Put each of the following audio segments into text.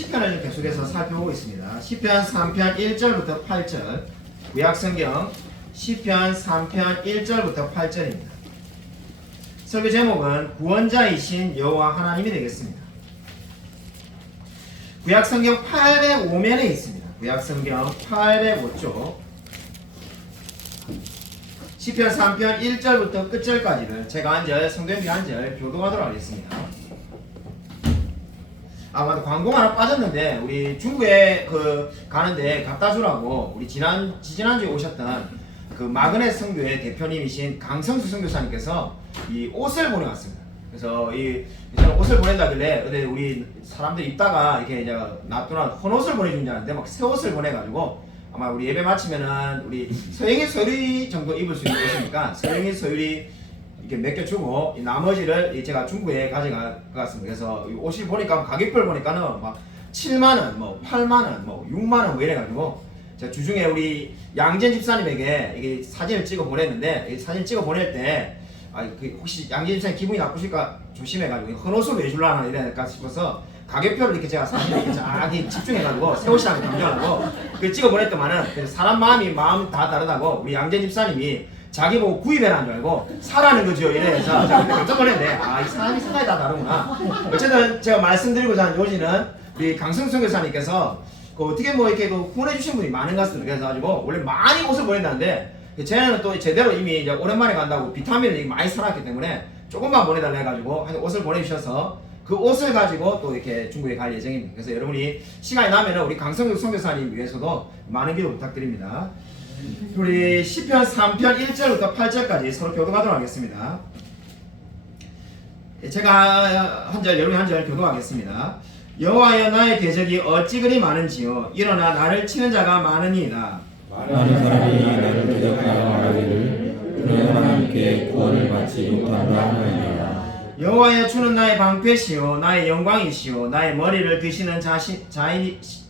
시편을 계속해서 살펴보고 있습니다. 시편 3편 1절부터 8절, 구약성경 시편 3편 1절부터 8절입니다. 설교 제목은 구원자이신 여호와 하나님이 되겠습니다. 구약성경 805면에 있습니다. 구약성경 805쪽 시편 3편 1절부터 끝절까지를 제가 한 절, 성도님이 한 절 교독하도록 하겠습니다. 맞다. 광고 하나 빠졌는데, 우리 중국에 가는데 갖다 주라고, 우리 지지난주에 오셨던 그 마그넷 성교의 대표님이신 강성수 선교사님께서 이 옷을 보내왔습니다. 그래서 저는 옷을 보낸다길래, 근데 우리 사람들이 입다가 이렇게 이제 놔두나 헌옷을 보내준 줄 알았는데, 막 새 옷을 보내가지고, 아마 우리 예배 마치면은 우리 서영일 소율이 정도 입을 수 있으니까, 서영일 소율이 이렇게 몇 개 주고 나머지를 제가 중국에 가져갔습니다. 그래서 옷을 보니까 가격별 보니까는 막 7만원, 뭐 8만원, 뭐 6만원 뭐 이래가지고 제가 주중에 우리 양전 집사님에게 이게 사진을 찍어 보냈는데, 사진 찍어 보낼 때 혹시 양전 집사님 기분이 나쁘실까 조심해가지고 헌옷을 왜 주려나 이래까 싶어서 가격표를 이렇게 제가 사진에 이렇게 쫙 집중해가지고 새 옷이라고 감정하고 찍어 보냈더만은 사람 마음 다 다르다고 우리 양전 집사님이 자기 보고 구입해라는 줄 알고 사라는 거죠 이래서 제가 그때 깜짝 놀랐는데 이 사람이 생각이 다 다르구나. 어쨌든 제가 말씀드리고자 하는 요지는 우리 강성수 교사님께서 어떻게 뭐 이렇게 후원해 주신 분이 많은 것 같습니다. 그래가지고 원래 많이 옷을 보낸다는데 쟤는 또 제대로 이미 이제 오랜만에 간다고 비타민을 많이 사놨기 때문에 조금만 보내달라 해가지고 옷을 보내주셔서 그 옷을 가지고 또 이렇게 중국에 갈 예정입니다. 그래서 여러분이 시간이 나면은 우리 강성수 선교사님 위해서도 많은 기도 부탁드립니다. 우리 시편 3편 1절부터 8절까지 서로 교독하도록 하겠습니다. 제가 한 절, 여러분이 한 절 교독하겠습니다. 여호와여 나의 대적이 어찌 그리 많은지요 일어나 나를 치는 자가 많으니이다. 많은 사람이 나를 대적하여 말하기를 그는 하나님께 구원을 받지 못한다 하느니라. 여호와여 주는 나의 방패시요 나의 영광이시요 나의 머리를 드시는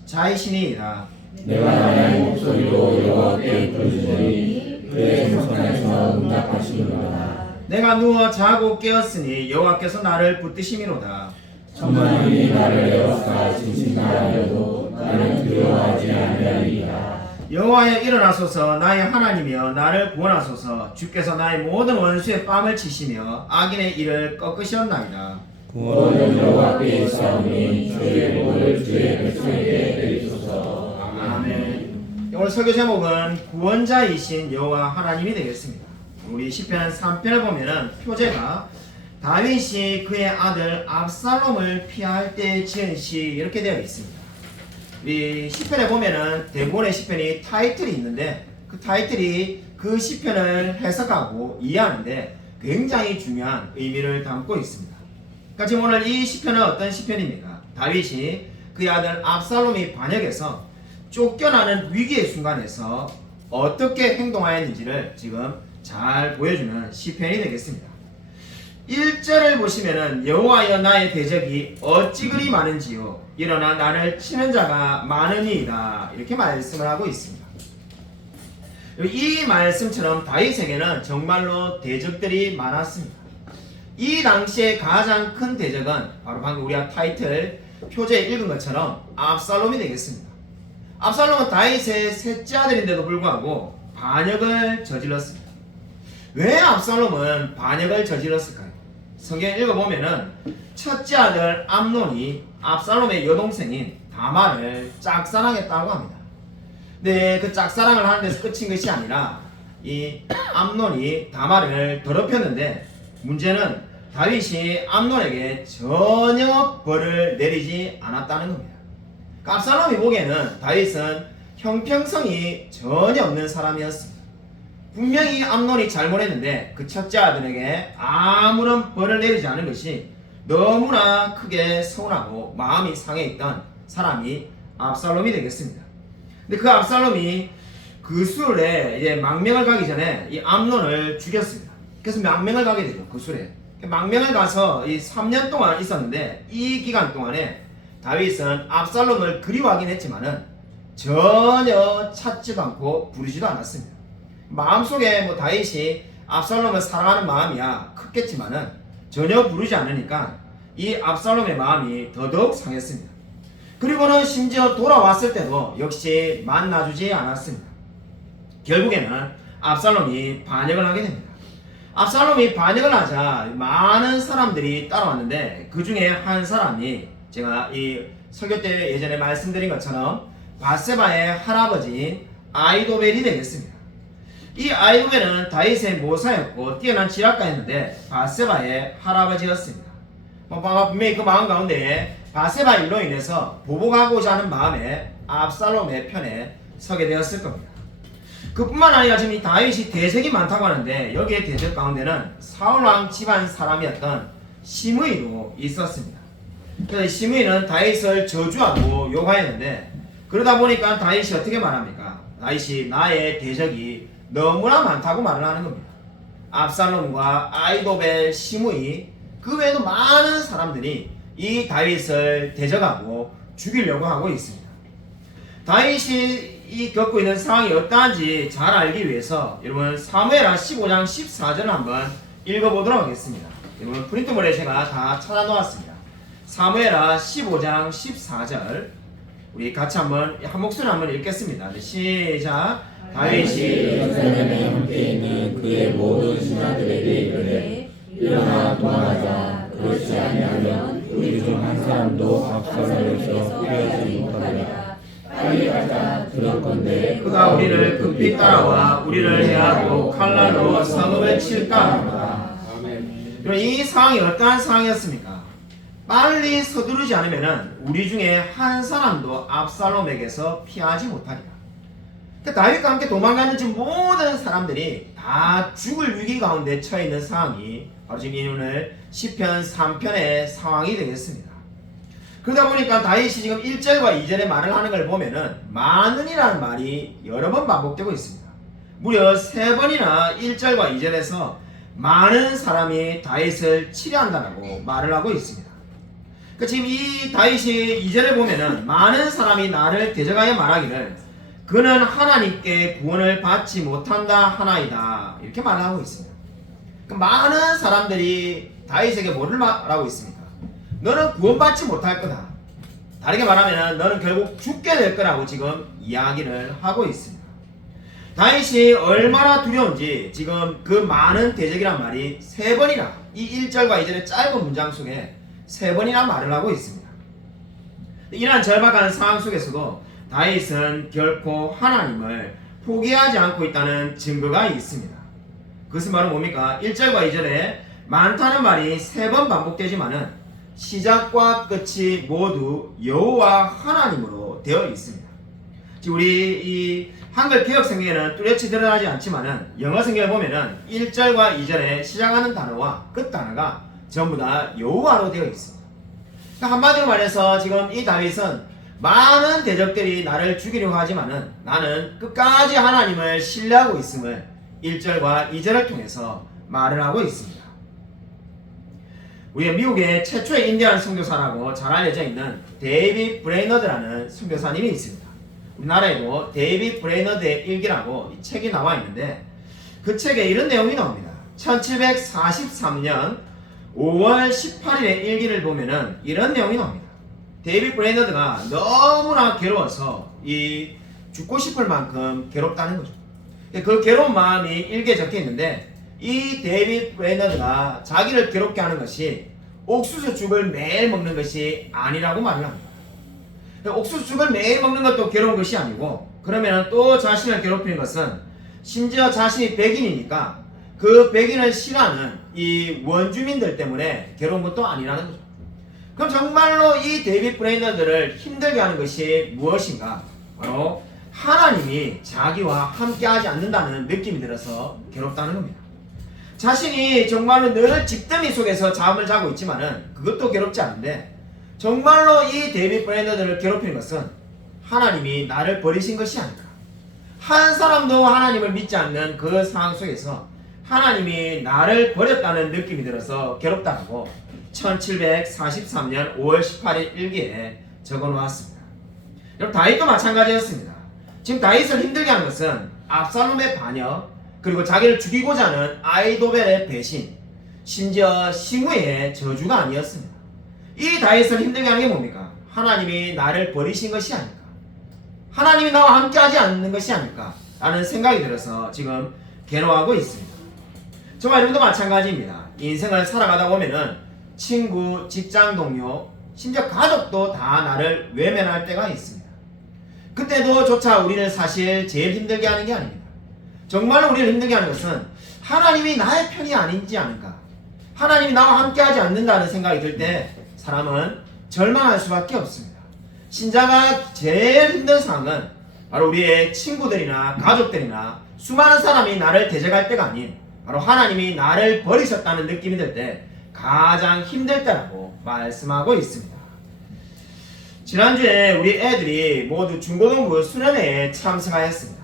자이시니이다. 내가 나의 목소리로 여호와께 부르짖으니 그의 손에서 응답하시느니라. 내가 누워 자고 깨었으니 여호와께서 나를 붙드심이로다. 천만인이 나를 에워싸 진실하여도 나는 두려워하지 아니하리이다. 여호와여 일어나소서 나의 하나님이여 나를 구원하소서. 주께서 나의 모든 원수의 뺨을 치시며 악인의 일을 꺾으셨나이다. 구원은 여호와께 있사오니 주의 복을 주의 백성에게 내리소서. 아멘. 오늘 설교 제목은 구원자이신 여호와 하나님이 되겠습니다. 우리 시편 3편을 보면은 표제가 다윗이 그의 아들 압살롬을 피할 때 지은 시 이렇게 되어 있습니다. 우리 시편에 보면은 대부분의 시편이 타이틀이 있는데 그 타이틀이 그 시편을 해석하고 이해하는데 굉장히 중요한 의미를 담고 있습니다. 그러니까 지금 오늘 이 시편은 어떤 시편입니까? 다윗이 그의 아들 압살롬이 반역해서 쫓겨나는 위기의 순간에서 어떻게 행동하였는지를 지금 잘 보여주는 시편이 되겠습니다. 1절을 보시면은 여호와여 나의 대적이 어찌 그리 많은지요 일어나 나를 치는 자가 많으니이다 이렇게 말씀을 하고 있습니다. 이 말씀처럼 다윗에게는 정말로 대적들이 많았습니다. 이 당시에 가장 큰 대적은 바로 방금 우리가 타이틀 표제에 읽은 것처럼 압살롬이 되겠습니다. 압살롬은 다윗의 셋째 아들인데도 불구하고 반역을 저질렀습니다. 왜 압살롬은 반역을 저질렀을까요? 성경 읽어보면은 첫째 아들 암논이 압살롬의 여동생인 다말을 짝사랑했다고 합니다. 근데 그 짝사랑을 하는 데서 끝인 것이 아니라 이 암논이 다말을 더럽혔는데 문제는 다윗이 암논에게 전혀 벌을 내리지 않았다는 겁니다. 그러니까 압살롬이 보기에는 다윗은 형평성이 전혀 없는 사람이었습니다. 분명히 암논이 잘못했는데 그 첫째 아들에게 아무런 벌을 내리지 않은 것이 너무나 크게 서운하고 마음이 상해있던 사람이 압살롬이 되겠습니다. 근데 그 압살롬이 그 술에 이제 망명을 가기 전에 이 암논을 죽였습니다. 그래서 망명을 가게 되죠. 그 술에 망명을 가서 이 3년 동안 있었는데 이 기간 동안에 다윗은 압살롬을 그리워하긴 했지만은 전혀 찾지도 않고 부르지도 않았습니다. 마음속에 다윗이 압살롬을 사랑하는 마음이야 컸겠지만은 전혀 부르지 않으니까 이 압살롬의 마음이 더더욱 상했습니다. 그리고는 심지어 돌아왔을 때도 역시 만나주지 않았습니다. 결국에는 압살롬이 반역을 하게 됩니다. 압살롬이 반역을 하자 많은 사람들이 따라왔는데 그 중에 한 사람이 제가 이 설교 때 예전에 말씀드린 것처럼 바세바의 할아버지인 아이도벨이 되겠습니다. 이 아이도벨은 다윗의 모사였고 뛰어난 지략가였는데 바세바의 할아버지였습니다. 분명히 그 마음 가운데 바세바 일로 인해서 보복하고자 하는 마음에 압살롬의 편에 서게 되었을 겁니다. 그뿐만 아니라 지금 이 다윗이 대적이 많다고 하는데 여기에 대적 가운데는 사울왕 집안 사람이었던 시므이도 있었습니다. 그래서 시므이는 다윗을 저주하고 욕하였는데 그러다 보니까 다윗이 어떻게 말합니까? 다윗이 나의 대적이 너무나 많다고 말을 하는 겁니다. 압살롬과 아이도벨, 시므이 그 외에도 많은 사람들이 이 다윗을 대적하고 죽이려고 하고 있습니다. 다윗이 겪고 있는 상황이 어떠한지 잘 알기 위해서 여러분 사무엘하 15장 14절을 한번 읽어보도록 하겠습니다. 여러분 프린트물에 제가 다 찾아놓았습니다. 사무엘하 15장 14절 우리 같이 한번 한 목소리 한번 읽겠습니다. 네, 시작. 다윗이 예루살렘에 함께 있는 그의 모든 신하들에게 이르되 일어나 도망하자. 그렇지 아니하면 우리 중 한 사람도 압살롬에게서 피하지 못하리라. 빨리 가자. 그럴건대 그가 우리를 급히 따라와 우리를 해하고 칼날로 성읍을 칠까 하노라. 이 상황이 어떠한 상황이었습니까? 빨리 서두르지 않으면 우리 중에 한 사람도 압살롬에게서 피하지 못하리라. 다윗과 함께 도망가는 지금 모든 사람들이 다 죽을 위기 가운데 처해 있는 상황이 바로 지금 오늘 시편 3편의 상황이 되겠습니다. 그러다 보니까 다윗이 지금 1절과 2절의 말을 하는 걸 보면은 많은이라는 말이 여러 번 반복되고 있습니다. 무려 3번이나 1절과 2절에서 많은 사람이 다윗을 치려한다고 말을 하고 있습니다. 그러니까 지금 이 다윗이 2절에 보면은 많은 사람이 나를 대적하여 말하기를 그는 하나님께 구원을 받지 못한다 하나이다 이렇게 말하고 있습니다. 많은 사람들이 다윗에게 뭐를 말하고 있습니까? 너는 구원받지 못할 거다. 다르게 말하면 너는 결국 죽게 될 거라고 지금 이야기를 하고 있습니다. 다윗이 얼마나 두려운지 지금 그 많은 대적이란 말이 3번이나 이 1절과 2절의 짧은 문장 속에 3번이나 말을 하고 있습니다. 이러한 절박한 상황 속에서도 다윗은 결코 하나님을 포기하지 않고 있다는 증거가 있습니다. 그것은 바로 뭡니까? 1절과 2절에 많다는 말이 3번 반복되지만은 시작과 끝이 모두 여호와 하나님으로 되어 있습니다. 지금 우리 이 한글 개역 성경에는 뚜렷이 드러나지 않지만은 영어 성경을 보면은 1절과 2절에 시작하는 단어와 끝 단어가 전부 다 여호와로 되어 있습니다. 그러니까 한마디로 말해서 지금 이 다윗은 많은 대적들이 나를 죽이려고 하지만은 나는 끝까지 하나님을 신뢰하고 있음을 1절과 2절을 통해서 말을 하고 있습니다. 우리가 미국의 최초의 인디안 선교사라고 잘 알려져 있는 데이빗 브레이너드라는 선교사님이 있습니다. 우리나라에도 데이빗 브레이너드의 일기라고 이 책이 나와 있는데 그 책에 이런 내용이 나옵니다. 1743년 5월 18일의 일기를 보면은 이런 내용이 나옵니다. 데이빗 브레이너드가 너무나 괴로워서 이 죽고 싶을 만큼 괴롭다는 거죠. 그 괴로운 마음이 일기에 적혀 있는데 이 데이빗 브레이너드가 자기를 괴롭게 하는 것이 옥수수죽을 매일 먹는 것이 아니라고 말을 합니다. 옥수수죽을 매일 먹는 것도 괴로운 것이 아니고 그러면 또 자신을 괴롭히는 것은 심지어 자신이 백인이니까 그 백인을 싫어하는 이 원주민들 때문에 괴로운 것도 아니라는 거죠. 그럼 정말로 이 데이빗 브레이너드를 힘들게 하는 것이 무엇인가? 바로 하나님이 자기와 함께하지 않는다는 느낌이 들어서 괴롭다는 겁니다. 자신이 정말로 늘 집더미 속에서 잠을 자고 있지만은 그것도 괴롭지 않은데 정말로 이 데이빗 브레이너드를 괴롭히는 것은 하나님이 나를 버리신 것이 아닌가. 한 사람도 하나님을 믿지 않는 그 상황 속에서 하나님이 나를 버렸다는 느낌이 들어서 괴롭다고 1743년 5월 18일 일기에 적어놓았습니다. 여러분 다윗도 마찬가지였습니다. 지금 다윗을 힘들게 하는 것은 압살롬의 반역 그리고 자기를 죽이고자 하는 아이도벨의 배신 심지어 시므이의 저주가 아니었습니다. 이 다윗을 힘들게 하는 게 뭡니까? 하나님이 나를 버리신 것이 아닐까, 하나님이 나와 함께하지 않는 것이 아닐까 라는 생각이 들어서 지금 괴로워하고 있습니다. 저와 여러분도 마찬가지입니다. 인생을 살아가다 보면은 친구, 직장 동료, 심지어 가족도 다 나를 외면할 때가 있습니다. 그때도 조차 우리는 사실 제일 힘들게 하는 게 아닙니다. 정말 우리를 힘들게 하는 것은 하나님이 나의 편이 아닌지 않을까, 하나님이 나와 함께하지 않는다는 생각이 들 때 사람은 절망할 수밖에 없습니다. 신자가 제일 힘든 상황은 바로 우리의 친구들이나 가족들이나 수많은 사람이 나를 대적할 때가 아닌 바로 하나님이 나를 버리셨다는 느낌이 들 때 가장 힘들 때라고 말씀하고 있습니다. 지난주에 우리 애들이 모두 중고등부 수련회에 참석하였습니다.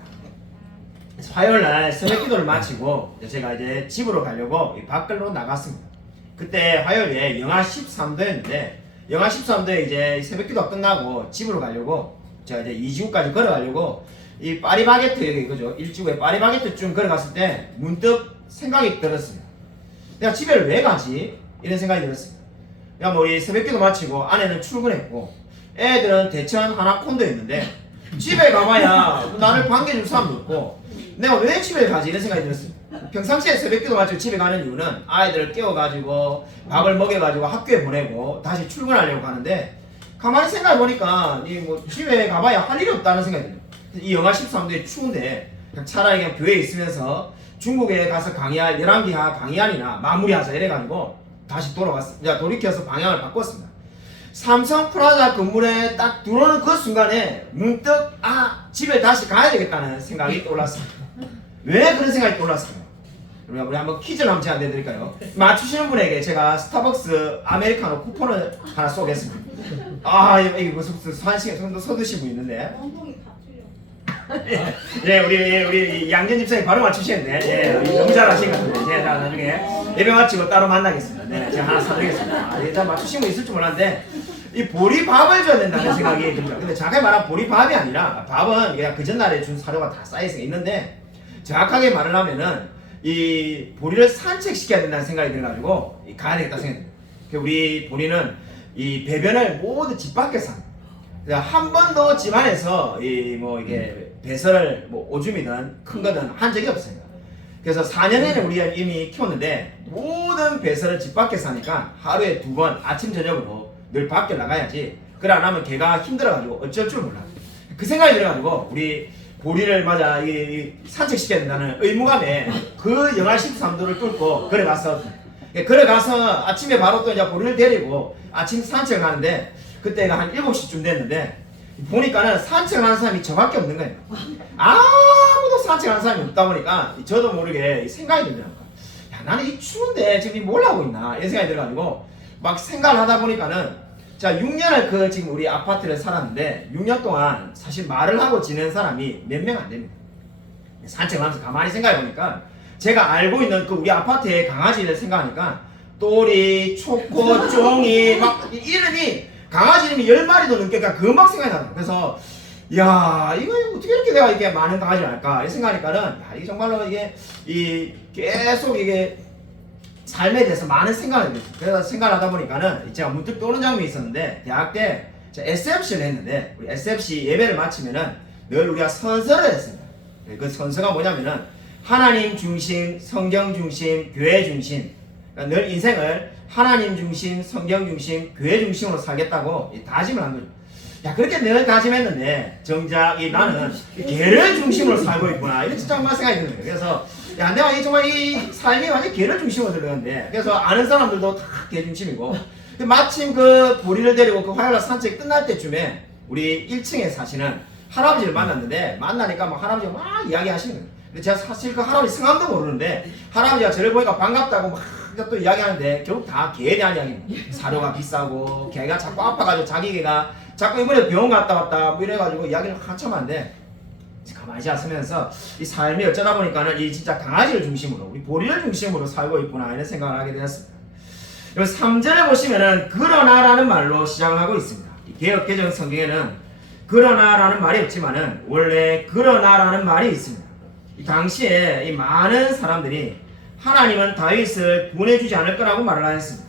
화요일날 새벽기도를 마치고 제가 이제 집으로 가려고 밖으로 나갔습니다. 그때 화요일에 영하 13도였는데 영하 13도에 이제 새벽기도가 끝나고 집으로 가려고 제가 이제 이지구까지 걸어가려고 이 파리바게트, 그죠? 일지구에 파리바게트 쭉 걸어갔을 때 문득 생각이 들었습니다. 내가 집에를 왜 가지? 이런 생각이 들었습니다. 그냥 뭐 이 새벽기도 마치고 아내는 출근했고 애들은 대천 하나 콘도에 있는데 집에 가봐야 나를 반겨줄 사람도 없고 내가 왜 집에 가지? 이런 생각이 들었습니다. 평상시에 새벽기도 마치고 집에 가는 이유는 아이들을 깨워가지고 밥을 먹여가지고 학교에 보내고 다시 출근하려고 가는데 가만히 생각해보니까 이 뭐 집에 가봐야 할 일이 없다는 생각이 들어요. 이 영하 13도에 추운데 차라리 그냥 교회에 있으면서 중국에 가서 강의할 11기하 강의안이나 마무리하자 이래가지고 다시 돌아왔습니다. 돌이켜서 방향을 바꿨습니다. 삼성 프라자 건물에 딱 들어오는 그 순간에 문득 집에 다시 가야 되겠다는 생각이 떠올랐습니다. 왜 그런 생각이 떠올랐을까요? 우리 한번 퀴즈를 한번 제가 내드릴까요? 맞추시는 분에게 제가 스타벅스 아메리카노 쿠폰을 하나 쏘겠습니다. 이게 무슨 한 시간 정도 서두신 분 있는데. 예, 우리 양전 집사님 바로 맞추시겠네. 예, 너무 잘하신 것 같은데 제가 나중에 예배 마치고 따로 만나겠습니다. 네, 제가 하나 사드리겠습니다. 일단 맞추신 분 있을 줄 몰랐는데 이 보리밥을 줘야 된다는 생각이 듭니다. 근데 정확하게 말하면 보리밥이 아니라 밥은 그냥 그 전날에 준 사료가 다 쌓여서 있는데 정확하게 말을 하면은 이 보리를 산책시켜야 된다는 생각이 들어가지고 가야 되겠다 생각합니다. 우리 보리는 이 배변을 모두 집 밖에서 합니다. 한 번도 집 안에서 이게 배설을 뭐 오줌이든 큰 거든 한 적이 없습니다. 그래서 4년에는 우리가 이미 키웠는데 모든 배설을 집 밖에서 하니까 하루에 2번 아침 저녁으로 늘 밖에 나가야지. 그래 안 하면 걔가 힘들어가지고 어쩔 줄 몰라. 그 생각이 들어가지고 우리 보리를 맞아 산책시켜야 된다는 의무감에 그 영하 13도를 뚫고 걸어가서 아침에 바로 또 이제 보리를 데리고 아침 산책을 하는데 그때가 한 7시쯤 됐는데 보니까는 산책을 하는 사람이 저밖에 없는 거예요. 아무도 산책하는 사람이 없다 보니까 저도 모르게 생각이 들더라고요. 야, 나는 이 추운데 지금 뭘 하고 있나 이런 생각이 들어가지고 막 생각을 하다 보니까는 자 6년을 지금 우리 아파트를 살았는데 6년 동안 사실 말을 하고 지낸 사람이 몇 명 안 됩니다. 산책을 하면서 가만히 생각해 보니까 제가 알고 있는 그 우리 아파트의 강아지를 생각하니까 또리, 초코, 쫑이 막 이름이 강아지 이름이 10마리도 넘게가 금방 생각이 나요. 그래서 야 이거 어떻게 이렇게 내가 이게 많은 강아지를 할까 이 생각하니까는 야, 이게 정말로 이게 계속 이게 삶에 대해서 많은 생각을 했어요. 그래서 생각을 하다 보니까는 제가 문득 떠오른 장면이 있었는데 대학 때 SFC를 했는데 우리 SFC 예배를 마치면은 늘 우리가 선서를 했습니다. 그 선서가 뭐냐면은 하나님 중심, 성경 중심, 교회 중심. 그러니까 늘 인생을 하나님 중심, 성경 중심, 교회 중심으로 살겠다고 다짐을 한 거죠. 야 그렇게 늘 다짐했는데 정작 나는 개를 중심으로 살고 있구나 이런 정말 생각이 드는 거예요. 그래서 야 내가 정말 이 삶이 완전 개를 중심으로 들어가는데 그래서 아는 사람들도 다 개 중심이고 마침 그 보리를 데리고 그 화요일 산책 끝날 때쯤에 우리 1층에 사시는 할아버지를 만났는데 만나니까 뭐 할아버지가 막 이야기하시는 거예요. 근데 제가 사실 그 할아버지 성함도 모르는데 할아버지가 저를 보니까 반갑다고 막 또 이야기하는데 결국 다 개에 대한 이야기입니다. 사료가 비싸고 개가 자꾸 아파가지고 자기 개가 자꾸 이번에 병원 갔다 왔다 뭐 이래가지고 이야기를 한참 하는데 가만히 있으면서 이 삶이 어쩌다 보니까는 이 진짜 강아지를 중심으로 우리 보리를 중심으로 살고 있구나 이런 생각을 하게 되었습니다. 여기 3절에 보시면은 그러나라는 말로 시작을 하고 있습니다. 개역개정 성경에는 그러나라는 말이 없지만은 원래 그러나라는 말이 있습니다. 이 당시에 이 많은 사람들이 하나님은 다윗을 보내주지 않을 거라고 말을 하였습니다.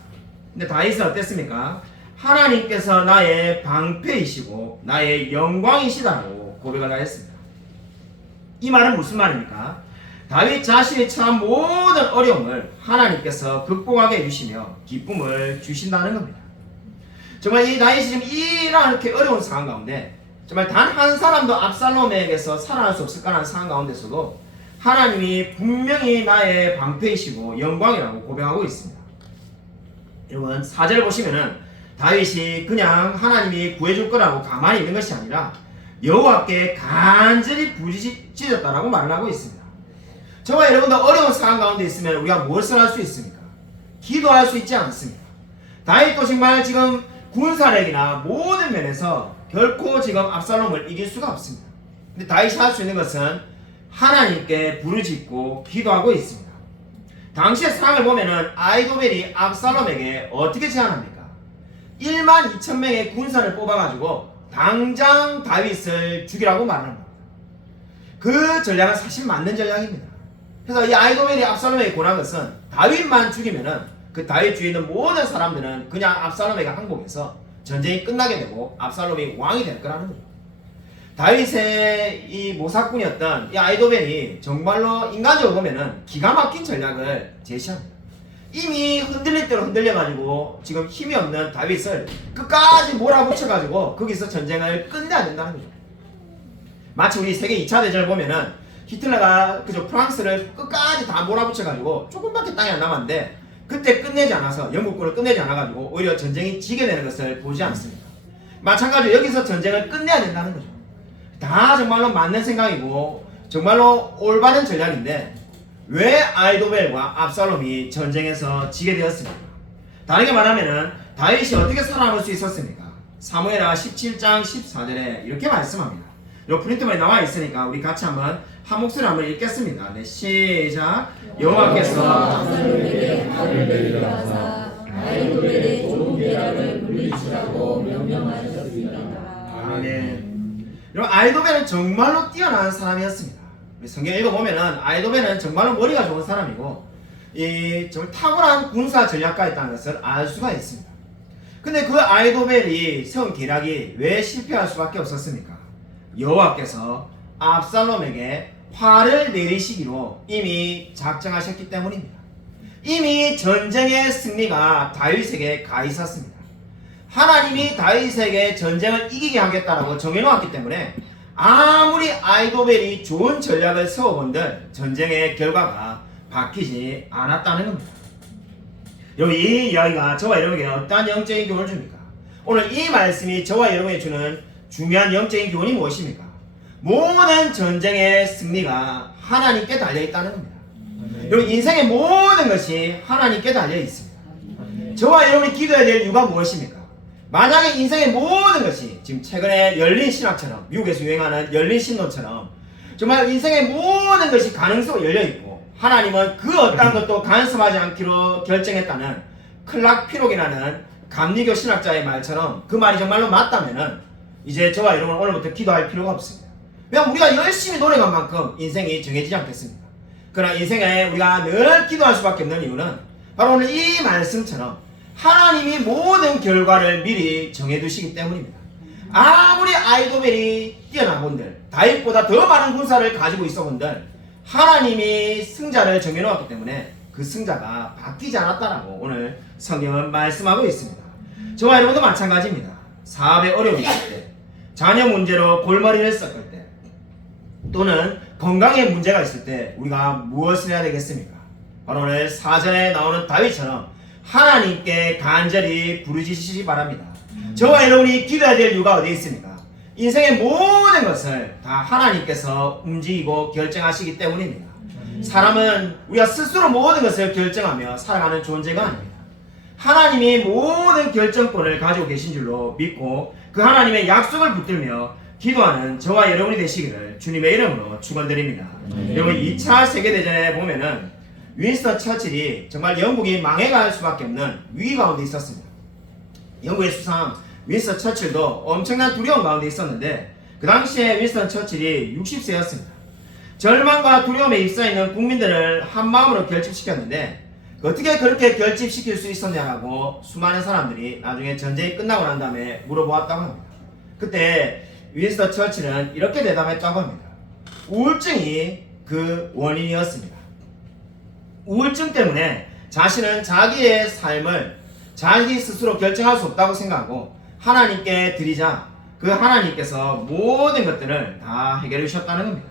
근데 다윗은 어땠습니까? 하나님께서 나의 방패이시고 나의 영광이시다고 고백을 하였습니다. 이 말은 무슨 말입니까? 다윗 자신이 처한 모든 어려움을 하나님께서 극복하게 해주시며 기쁨을 주신다는 겁니다. 정말 이 다윗이 지금 이렇게 어려운 상황 가운데 정말 단 한 사람도 압살롬에게서 살아날 수 없을 거라는 상황 가운데서도 하나님이 분명히 나의 방패이시고 영광이라고 고백하고 있습니다. 여러분 4절 보시면은 다윗이 그냥 하나님이 구해줄 거라고 가만히 있는 것이 아니라 여호와께 간절히 부르짖었다라고 말을 하고 있습니다. 저와 여러분도 어려운 상황 가운데 있으면 우리가 무엇을 할 수 있습니까? 기도할 수 있지 않습니까? 다윗도 정말 지금 군사력이나 모든 면에서 결코 지금 압살롬을 이길 수가 없습니다. 근데 다윗이 할 수 있는 것은 하나님께 부르짖고 기도하고 있습니다. 당시의 상황을 보면은 아히도벨이 압살롬에게 어떻게 제안합니까? 1만 2천 명의 군사를 뽑아가지고 당장 다윗을 죽이라고 말합니다. 그 전략은 사실 맞는 전략입니다. 그래서 이 아히도벨이 압살롬에게 권한 것은 다윗만 죽이면은 그 다윗 주위에 있는 모든 사람들은 그냥 압살롬에게 항복해서 전쟁이 끝나게 되고 압살롬이 왕이 될 거라는 거죠. 다윗의 이 모사꾼이었던 이 아히도벨이 정말로 인간적으로 보면은 기가 막힌 전략을 제시합니다. 이미 흔들릴 대로 흔들려가지고 지금 힘이 없는 다윗을 끝까지 몰아붙여가지고 거기서 전쟁을 끝내야 된다는 거죠. 마치 우리 세계 2차 대전을 보면은 히틀러가 그저 프랑스를 끝까지 다 몰아붙여가지고 조금밖에 땅이 안 남았는데 그때 끝내지 않아서 영국군을 끝내지 않아가지고 오히려 전쟁이 지게 되는 것을 보지 않습니다. 마찬가지로 여기서 전쟁을 끝내야 된다는 거죠. 다 정말로 맞는 생각이고 정말로 올바른 전략인데 왜 아히도벨과 압살롬이 전쟁에서 지게 되었습니까? 다르게 말하면은 다윗이 어떻게 살아남을 수 있었습니까? 사무엘하 17장 14절에 이렇게 말씀합니다. 요 프린트본에 나와 있으니까 우리 같이 한번 한 목소리 한번 읽겠습니다. 네, 시작. 여호와께서 압살롬에게 화를 내리라 하사 아히도벨의 좋은 계략을 물리치라고 명령하셨습니다. 아멘. 여러분 아히도벨은 정말로 뛰어난 사람이었습니다. 성경 읽어보면은 아히도벨은 정말로 머리가 좋은 사람이고 이 정말 탁월한 군사 전략가였다는 것을 알 수가 있습니다. 근데 그 아히도벨이 세운 계략이 왜 실패할 수밖에 없었습니까? 여호와께서 압살롬에게 화를 내리시기로 이미 작정하셨기 때문입니다. 이미 전쟁의 승리가 다윗에게 가 있었습니다. 하나님이 다윗에게 전쟁을 이기게 하겠다라고 정해놓았기 때문에 아무리 아히도벨이 좋은 전략을 세워본들 전쟁의 결과가 바뀌지 않았다는 겁니다. 여러분 이 이야기가 저와 여러분에게 어떠한 영적인 교훈을 줍니까? 오늘 이 말씀이 저와 여러분에게 주는 중요한 영적인 교훈이 무엇입니까? 모든 전쟁의 승리가 하나님께 달려있다는 겁니다. 여러분 인생의 모든 것이 하나님께 달려있습니다. 저와 여러분이 기도해야 될 이유가 무엇입니까? 만약에 인생의 모든 것이 지금 최근에 열린 신학처럼 미국에서 유행하는 열린 신론처럼 정말 인생의 모든 것이 가능성으로 열려있고 하나님은 그 어떠한 것도 간섭하지 않기로 결정했다는 클락 피록이라는 감리교 신학자의 말처럼 그 말이 정말로 맞다면은 이제 저와 여러분 오늘부터 기도할 필요가 없습니다. 왜냐하면 우리가 열심히 노력한 만큼 인생이 정해지지 않겠습니까? 그러나 인생에 우리가 늘 기도할 수밖에 없는 이유는 바로 오늘 이 말씀처럼 하나님이 모든 결과를 미리 정해두시기 때문입니다. 아무리 아히도벨이 뛰어나본들 다윗보다 더 많은 군사를 가지고 있어본들 하나님이 승자를 정해놓았기 때문에 그 승자가 바뀌지 않았다라고 오늘 성경은 말씀하고 있습니다. 저와 여러분도 마찬가지입니다. 사업에 어려움이 있을 때 자녀 문제로 골머리를 썩을 때 또는 건강에 문제가 있을 때 우리가 무엇을 해야 되겠습니까? 바로 오늘 사전에 나오는 다윗처럼 하나님께 간절히 부르짖으시기 바랍니다. 저와 여러분이 기도해야 될 이유가 어디에 있습니까? 인생의 모든 것을 다 하나님께서 움직이고 결정하시기 때문입니다. 사람은 우리가 스스로 모든 것을 결정하며 살아가는 존재가 아닙니다. 하나님이 모든 결정권을 가지고 계신 줄로 믿고 그 하나님의 약속을 붙들며 기도하는 저와 여러분이 되시기를 주님의 이름으로 축원드립니다. 여러분 2차 세계대전에 보면은 윈스턴 처칠이 정말 영국이 망해갈 수밖에 없는 위기 가운데 있었습니다. 영국의 수상 윈스턴 처칠도 엄청난 두려움 가운데 있었는데 그 당시에 윈스턴 처칠이 60세였습니다. 절망과 두려움에 휩싸이는 국민들을 한마음으로 결집시켰는데 어떻게 그렇게 결집시킬 수 있었냐라고 수많은 사람들이 나중에 전쟁이 끝나고 난 다음에 물어보았다고 합니다. 그때 윈스턴 처칠은 이렇게 대답했다고 합니다. 우울증이 그 원인이었습니다. 우울증 때문에 자신은 자기의 삶을 자기 스스로 결정할 수 없다고 생각하고 하나님께 드리자 그 하나님께서 모든 것들을 다 해결해 주셨다는 겁니다.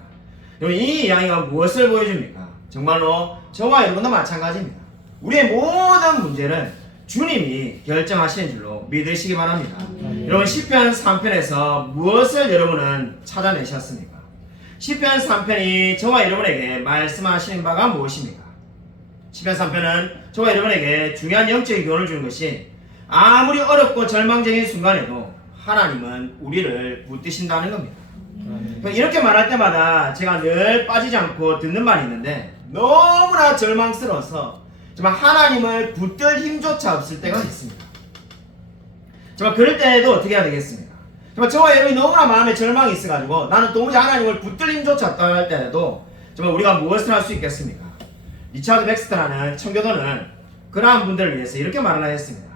여러분, 이 이야기가 무엇을 보여줍니까? 정말로 저와 여러분도 마찬가지입니다. 우리의 모든 문제는 주님이 결정하시는 줄로 믿으시기 바랍니다. 여러분, 시편 3편에서 무엇을 여러분은 찾아내셨습니까? 시편 3편이 저와 여러분에게 말씀하시는 바가 무엇입니까? 시편 3편은 저와 여러분에게 중요한 영적인 교훈을 주는 것이 아무리 어렵고 절망적인 순간에도 하나님은 우리를 붙드신다는 겁니다. 이렇게 말할 때마다 제가 늘 빠지지 않고 듣는 말이 있는데, 너무나 절망스러워서 정말 하나님을 붙들 힘조차 없을 때가 있습니다. 정말 그럴 때에도 어떻게 해야 되겠습니까? 정말 저와 여러분이 너무나 마음에 절망이 있어가지고 나는 도무지 하나님을 붙들 힘조차 없다 할 때에도 정말 우리가 무엇을 할 수 있겠습니까? 리차드 백스터라는 청교도는 그러한 분들을 위해서 이렇게 말을 했습니다.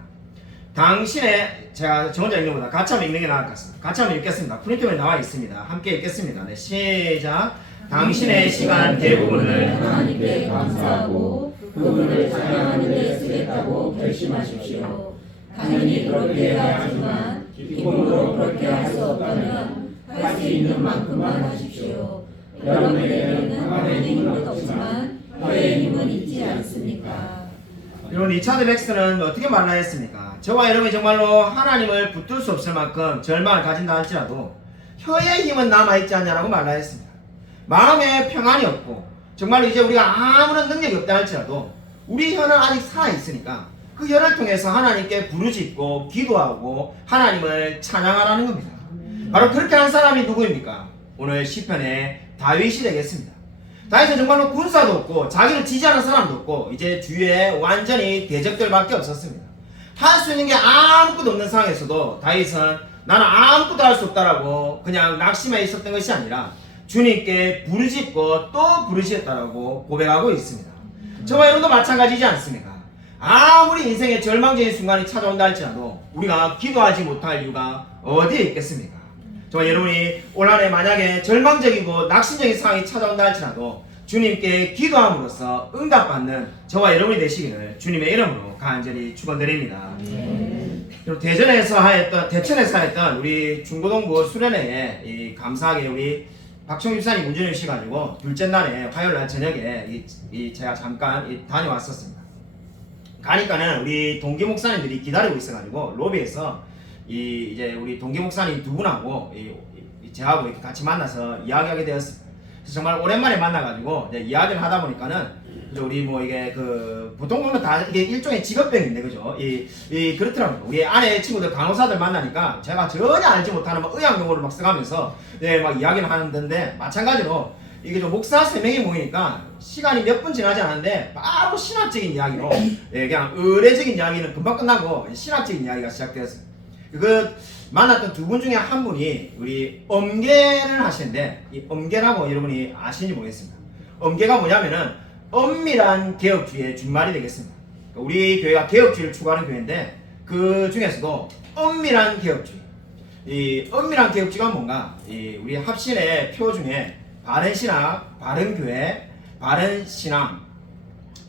당신의, 제가 저 혼자 읽는 것보다 같이 한번 읽는 게 나을 것 같습니다. 같이 한번 읽겠습니다. 프린트에 나와 있습니다. 함께 읽겠습니다. 네, 시작. 당신의 시간 대부분을 하나님께 감사하고 그분을 찬양하는 데 쓰겠다고 결심하십시오. 당연히 그렇게 해야 하지만 기쁨으로 그렇게 할 수 없다면 할 수 있는 만큼만 하십시오. 여러분에게는 하나님의 힘은 없지만 혀의 힘은 있지 않습니까? 여러분, 리차드 백스는 어떻게 말하였습니까? 저와 여러분이 정말로 하나님을 붙들 수 없을 만큼 절망을 가진다 할지라도 혀의 힘은 남아있지 않냐라고 말하였습니다. 마음에 평안이 없고 정말로 이제 우리가 아무런 능력이 없다 할지라도 우리 혀는 아직 살아있으니까 그 혀를 통해서 하나님께 부르짖고 기도하고 하나님을 찬양하라는 겁니다. 바로 그렇게 한 사람이 누구입니까? 오늘 시편의 다윗이 되겠습니다. 다윗은 정말로 군사도 없고 자기를 지지하는 사람도 없고 이제 주위에 완전히 대적들밖에 없었습니다. 할 수 있는 게 아무것도 없는 상황에서도 다윗은 나는 아무것도 할 수 없다라고 그냥 낙심해 있었던 것이 아니라 주님께 부르짖고 또 부르짖었다라고 고백하고 있습니다. 저와 여러분도 마찬가지지 않습니까? 아무리 인생의 절망적인 순간이 찾아온다 할지라도 우리가 기도하지 못할 이유가 어디에 있겠습니까? 저와 여러분이 올 한해 만약에 절망적이고 낙심적인 상황이 찾아온다 할지라도 주님께 기도함으로써 응답받는 저와 여러분이 되시기를 주님의 이름으로 간절히 축원드립니다. 대천에서 하였던 우리 중고동부 수련회에 이 감사하게 우리 박총 집사님 운전해 주셔가지고 둘째 날에 화요일날 저녁에 제가 잠깐 다녀왔었습니다. 가니까는 우리 동기 목사님들이 기다리고 있어가지고 로비에서 이제 우리 동기 목사님 두 분하고 저하고 이렇게 같이 만나서 이야기하게 되었습니다. 그래서 정말 오랜만에 만나가지고 이제 이야기를 하다 보니까는 우리 뭐 이게 그 보통 보면 다 이게 일종의 직업병인데 그죠? 그렇더라고요. 우리 아내 친구들 간호사들 만나니까 제가 전혀 알지 못하는 막 의학 용어를 막 써가면서 막 이야기를 하는데 마찬가지로 이게 좀 목사 3명이 모이니까 시간이 몇 분 지나지 않았는데 바로 신학적인 이야기로 그냥 의례적인 이야기는 금방 끝나고 신학적인 이야기가 시작되었어요. 그 만났던 두 분 중에 한 분이 우리 엄계를 하시는데 이 엄계라고 여러분이 아시는지 모르겠습니다. 엄계가 뭐냐면은 엄밀한 개혁주의의 준말이 되겠습니다. 우리 교회가 개혁주의를 추구하는 교회인데 그 중에서도 엄밀한 개혁주의. 이 엄밀한 개혁주의가 뭔가? 우리 합신의 표 중에 바른신학, 바른교회, 바른신앙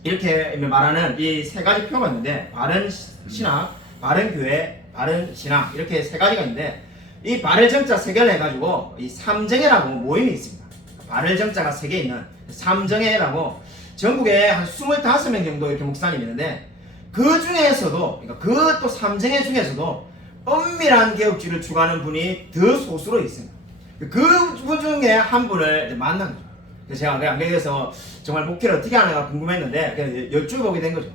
이렇게 말하는 이 세 가지 표가 있는데 바른신학, 바른교회, 바른신앙 이렇게 세 가지가 있는데 이 바를정자 세 개를 해가지고 이 삼정회라고 모임이 있습니다. 바를정자가 세 개 있는 삼정회라고 전국에 한 25명 정도 이렇게 목사님이 있는데 그 중에서도 그러니까 그 또 삼정회 중에서도 엄밀한 개혁주의를 추구하는 분이 더 소수로 있습니다. 그 분 중에 한 분을 이제 만난 거죠. 그래서 제가 그래서 정말 목회를 어떻게 하는가 궁금했는데 여쭤보게 된 거죠.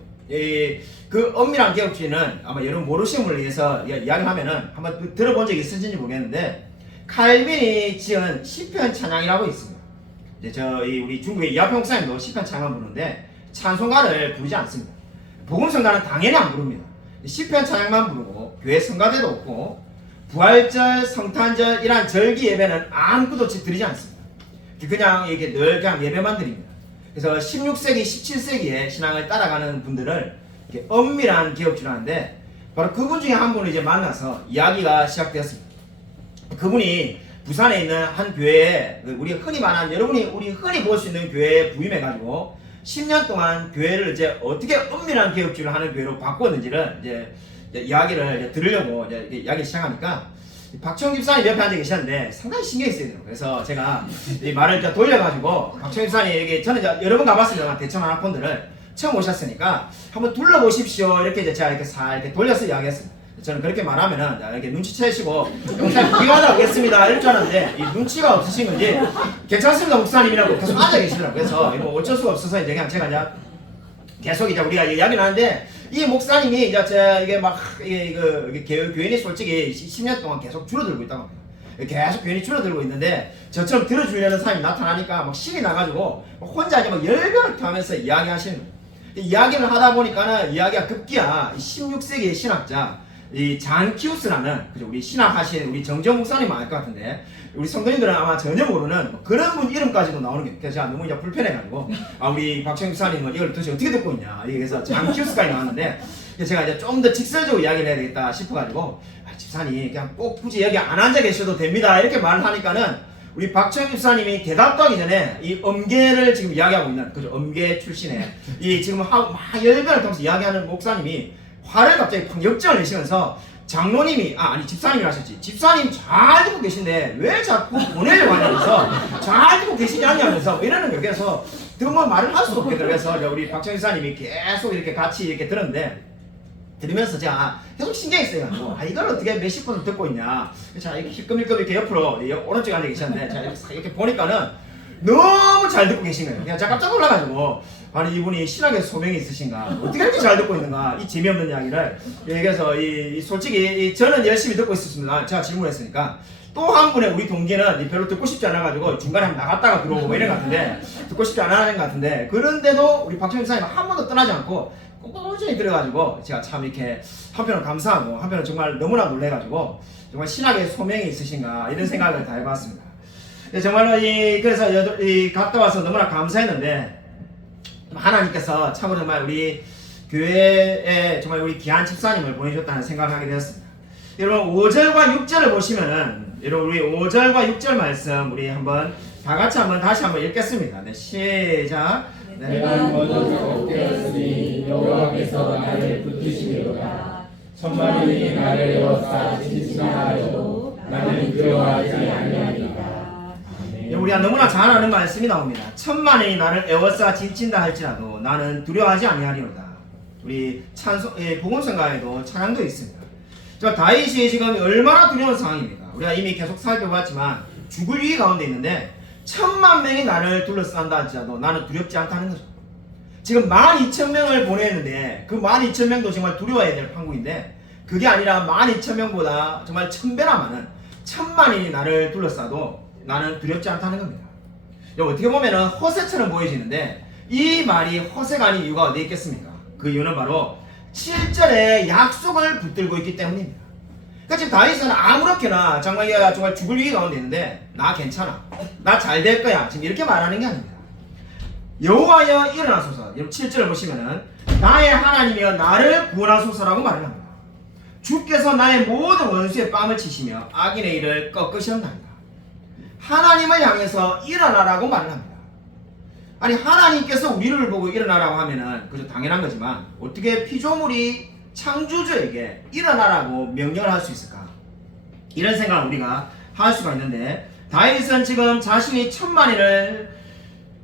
그 엄밀한 개혁주의는 아마 여러분 모르시는 분을 위해서 이야기를 하면은 한번 들어본 적이 있을지 모르겠는데 칼빈이 지은 시편 찬양이라고 있습니다. 이제 우리 중국의 이하평 목사님도 시편 찬양 부르는데 찬송가를 부르지 않습니다. 복음성가는 당연히 안 부릅니다. 시편 찬양만 부르고 교회 성가대도 없고 부활절, 성탄절 이란 절기 예배는 아무것도 드리지 않습니다. 그냥 이렇게 늘 그냥 예배만 드립니다. 그래서 16세기, 17세기의 신앙을 따라가는 분들을 이렇게 엄밀한 개혁주를 하는데 바로 그분 중에 한 분을 이제 만나서 이야기가 시작되었습니다. 그분이 부산에 있는 한 교회에 우리가 흔히 말하는 우리 흔히 볼 수 있는 교회에 부임해가지고 10년 동안 교회를 이제 어떻게 엄밀한 개혁주를 하는 교회로 바꿨는지를 이제 이야기를 이제 들으려고 이제 이야기를 시작하니까 박청 집사님 옆에 앉아 계셨는데 상당히 신경이 쓰이더라고요. 그래서 제가 이 말을 이제 돌려가지고 박청 집사님 저는 이제 여러 번 가봤습니다. 대천 하나폰들을 처음 오셨으니까 한번 둘러보십시오. 이렇게 이제 제가 이렇게 이렇게 돌려서 이야기했습니다. 저는 그렇게 말하면은 이렇게 눈치채시고 영상 기가다 오겠습니다 이럴 줄 알았는데 이 눈치가 없으신 건지 괜찮습니다 목사님이라고 계속 앉아 계시더라고요. 그래서 뭐 어쩔 수가 없어서 이제 그냥 제가 이제 계속 이제 우리가 이야기를 하는데 이 목사님이 이제 이게 막 이게 교인이 솔직히 10년 동안 계속 줄어들고 있다고 합니다. 계속 교인이 줄어들고 있는데 저처럼 들어주려는 사람이 나타나니까 막 신이 나가지고 혼자 이제 막 열변을 토하면서 이야기하시는 거예요. 이야기를 하다 보니까는 이야기가 급기야 16세기의 신학자 이 잔키우스라는 우리 신학하신 우리 정정 목사님 알 것 같은데 우리 성도님들은 아마 전혀 모르는 그런 분 이름까지도 나오는 게 그래서 제가 너무 이제 불편해가지고 우리 박청 목사님은 이걸 도대체 어떻게 듣고 있냐 그래서 잔키우스까지 나왔는데 제가 이제 좀 더 직설적으로 이야기를 해야 되겠다 싶어가지고 집사님 그냥 꼭 굳이 여기 안 앉아 계셔도 됩니다 이렇게 말을 하니까는 우리 박청 집사님이 대답도 하기 전에 이 엄계를 지금 이야기하고 있는 그죠 엄계 출신의 이 지금 막 열변을 통해서 이야기하는 목사님이 화를 갑자기 팍 역정을 내시면서 장로님이 아니 집사님이 하셨지 집사님 잘 듣고 계신데 왜 자꾸 보내려고 하냐면서 잘 듣고 계시지 않냐면서 이러는 거예요. 그래서 정말 말을 할 수가 없겠더라고요. 그래서 우리 박정 집사님이 계속 이렇게 같이 이렇게 들었는데 들으면서 제가 계속 신경이 쓰여가지고 이걸 어떻게 몇십 분을 듣고 있냐 자 이렇게 힐끔힐끔 이렇게 옆으로 오른쪽에 앉아 계셨는데 자 이렇게 보니까는 너무 잘 듣고 계신 거예요. 그냥 제가 깜짝 놀라가지고 아니 이분이 신학에 소명이 있으신가 어떻게 이렇게 잘 듣고 있는가 이 재미없는 이야기를 그래서 솔직히 저는 열심히 듣고 있었습니다. 제가 질문했으니까 또 한 분의 우리 동기는 별로 듣고 싶지 않아가지고 중간에 나갔다가 들어오고 이런 것 같은데 듣고 싶지 않아 하는 것 같은데 그런데도 우리 박정 목사님 한 번도 떠나지 않고 꾸준히 들어가지고 제가 참 이렇게 한편은 감사하고 한편은 정말 너무나 놀래가지고 정말 신학에 소명이 있으신가 이런 생각을 다 해봤습니다. 정말로 그래서 갔다 와서 너무나 감사했는데 하나님께서 참으로 정말 우리 교회에 정말 우리 귀한 집사님을 보내셨다는 생각을 하게 되었습니다. 여러분 5절과 6절을 보시면은 여러분 우리 5절과 6절 말씀 우리 한번 다 같이 다시 한번 읽겠습니다. 네, 시작. 내가 먼저 엎드렸으니 여호와께서 나를 붙드시리로다. 천만인이 나를 에워싸 진진하여도 나는 두려워하지 아니하리라. 우리가 너무나 잘 아는 말씀이 나옵니다. 천만인이 나를 에워싸 진친다 할지라도 나는 두려워하지 아니하리로다. 우리 복음성가에도 찬양도 있습니다. 다윗이 지금 얼마나 두려운 상황입니까? 우리가 이미 계속 살펴봤지만 죽을 위기 가운데 있는데 10,000명이 나를 둘러싼다 할지라도 나는 두렵지 않다는 거죠. 지금 12,000명을 보냈는데 그 12,000명도 정말 두려워해야 될 판국인데 그게 아니라 12,000명보다 정말 1000배나 많은 10,000만인이 나를 둘러싸도 나는 두렵지 않다는 겁니다. 어떻게 보면은 허세처럼 보여지는데 이 말이 허세가 아닌 이유가 어디에 있겠습니까? 그 이유는 바로 7절에 약속을 붙들고 있기 때문입니다. 그러니까 지금 다윗은 아무렇게나 정말 죽을 위기 가운데 있는데 나 괜찮아 나 잘 될 거야 지금 이렇게 말하는 게 아닙니다. 여호와여 일어나소서. 7절을 보시면은 나의 하나님이여 나를 구원하소서라고 말을 합니다. 주께서 나의 모든 원수의 뺨을 치시며 악인의 일을 꺾으셨나이다. 하나님을 향해서 일어나라고 말을 합니다. 아니 하나님께서 우리를 보고 일어나라고 하면은 그저 당연한 거지만 어떻게 피조물이 창조주에게 일어나라고 명령을 할 수 있을까? 이런 생각을 우리가 할 수가 있는데 다윗은 지금 자신이 10,000만인을